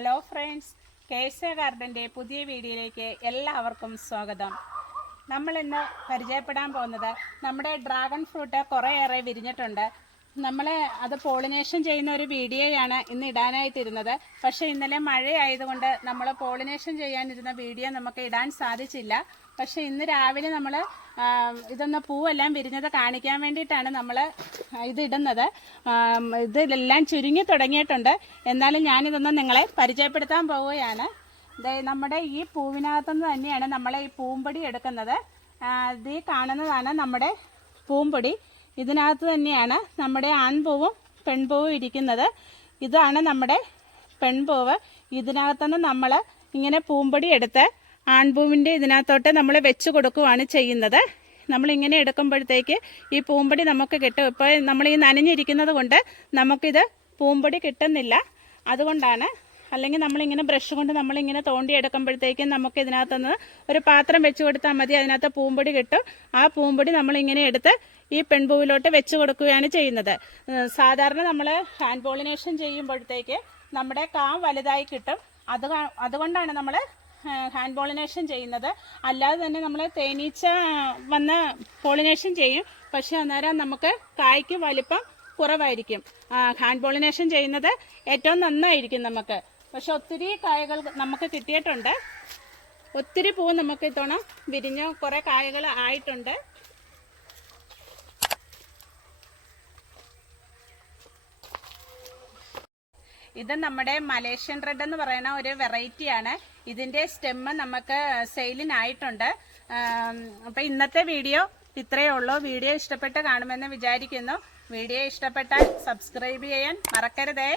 Hello friends കേസ ഗാർഡന്റെ പുതിയ വീഡിയോയിലേക്ക് എല്ലാവർക്കും സ്വാഗതം. നമ്മൾ ഇന്ന് പരിചയപ്പെടാൻ പോകുന്നത് നമ്മുടെ ഡ്രാഗൺ ഫ്രൂട്ട് കുറേയേറെ വിരിഞ്ഞിട്ടുണ്ട്. നമ്മൾ അത് പോളിനേഷൻ ചെയ്യുന്ന ഒരു വീഡിയോയാണ് ഇന്ന് ഇടാനായിട്ടിരുന്നത്. പക്ഷേ ഇന്നലെ മഴയായതുകൊണ്ട് നമ്മൾ പോളിനേഷൻ ചെയ്യാനിരുന്ന വീഡിയോ നമുക്ക് ഇടാൻ സാധിച്ചില്ല. പക്ഷേ ഇന്ന് രാവിലെ നമ്മൾ ഇതൊന്ന് പൂവെല്ലാം വിരിഞ്ഞത് കാണിക്കാൻ വേണ്ടിയിട്ടാണ് നമ്മൾ ഇത് ഇടുന്നത് ആം, ഇതിലെല്ലാം ചുരുങ്ങി തുടങ്ങിയിട്ടുണ്ട്. എന്നാലും ഞാനിതൊന്ന് നിങ്ങളെ പരിചയപ്പെടുത്താൻ പോവുകയാണ്. നമ്മുടെ ഈ പൂവിനകത്തുനിന്ന് തന്നെയാണ് നമ്മൾ ഈ പൂമ്പൊടി എടുക്കുന്നത്. ഇത് കാണുന്നതാണ് നമ്മുടെ പൂമ്പൊടി. ഇതിനകത്ത് തന്നെയാണ് നമ്മുടെ ആൺപൂവും പെൺപൂവും ഇരിക്കുന്നത്. ഇതാണ് നമ്മുടെ പെൺപൂവ്. ഇതിനകത്തുനിന്ന് നമ്മൾ ഇങ്ങനെ പൂമ്പൊടി എടുത്ത് ആൺപൂവിന്റെ ഇതിനകത്തോട്ട് നമ്മൾ വെച്ച് കൊടുക്കുകയാണ് ചെയ്യുന്നത്. നമ്മളിങ്ങനെ എടുക്കുമ്പോഴത്തേക്ക് ഈ പൂമ്പൊടി നമുക്ക് കിട്ടും. ഇപ്പോൾ നമ്മൾ ഈ നനഞ്ഞിരിക്കുന്നത് കൊണ്ട് നമുക്കിത് പൂമ്പൊടി കിട്ടുന്നില്ല. അതുകൊണ്ടാണ് അല്ലെങ്കിൽ നമ്മളിങ്ങനെ ബ്രഷ് കൊണ്ട് നമ്മളിങ്ങനെ തോണ്ടി എടുക്കുമ്പോഴത്തേക്കും നമുക്ക് ഇതിനകത്തുനിന്ന് ഒരു പാത്രം വെച്ച് കൊടുത്താൽ മതി. അതിനകത്ത് പൂമ്പൊടി കിട്ടും. ആ പൂമ്പൊടി നമ്മളിങ്ങനെ എടുത്ത് ഈ പെൺപൂവിലോട്ട് വെച്ച് കൊടുക്കുകയാണ് ചെയ്യുന്നത്. സാധാരണ നമ്മൾ ഹാൻഡ് പോളിനേഷൻ ചെയ്യുമ്പോഴത്തേക്ക് നമ്മുടെ കാം വലുതായി കിട്ടും. അത് അതുകൊണ്ടാണ് നമ്മൾ ഹാൻഡ് പോളിനേഷൻ ചെയ്യുന്നത്. അല്ലാതെ തന്നെ നമ്മൾ തേനീച്ച വന്ന് പോളിനേഷൻ ചെയ്യും. പക്ഷെ അന്നേരം നമുക്ക് കായ്ക്ക് വലിപ്പം കുറവായിരിക്കും. ഹാൻഡ് പോളിനേഷൻ ചെയ്യുന്നത് ഏറ്റവും നന്നായിരിക്കും നമുക്ക്. പക്ഷെ ഒത്തിരി കായകൾ നമുക്ക് കിട്ടിയിട്ടുണ്ട്. ഒത്തിരി പൂ നമുക്ക് ഇത്തവണ വിരിഞ്ഞ് കുറേ കായകൾ ആയിട്ടുണ്ട്. ഇത് നമ്മുടെ മലേഷ്യൻ റെഡ് എന്ന് പറയുന്ന ഒരു വെറൈറ്റിയാണ് ഇതിന്റെ സ്റ്റെമ്മ് നമുക്ക് സെയിലിനായിട്ടുണ്ട്. അപ്പം ഇന്നത്തെ വീഡിയോ ഇത്രയേ ഉള്ളൂ. വീഡിയോ ഇഷ്ടപ്പെട്ട് കാണുമെന്ന് വിചാരിക്കുന്നു. വീഡിയോ ഇഷ്ടപ്പെട്ടാൽ സബ്സ്ക്രൈബ് ചെയ്യാൻ മറക്കരുതേ.